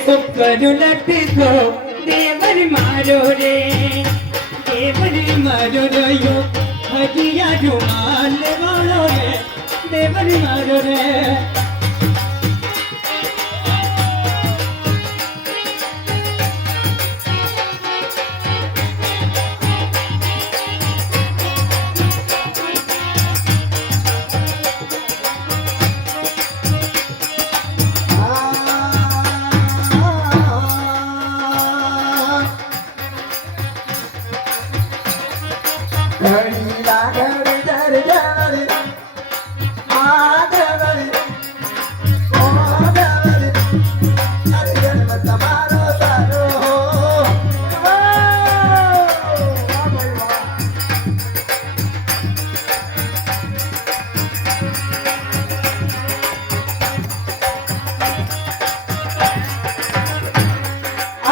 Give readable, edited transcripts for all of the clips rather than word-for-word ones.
सब करू लटको देवर मारो रे देवर मारो रो भजिया रुमाल वालो रे देवर मारो रे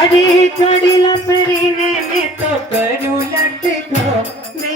अरे थोड़ी लपरी ने मैं तो करूँ लटको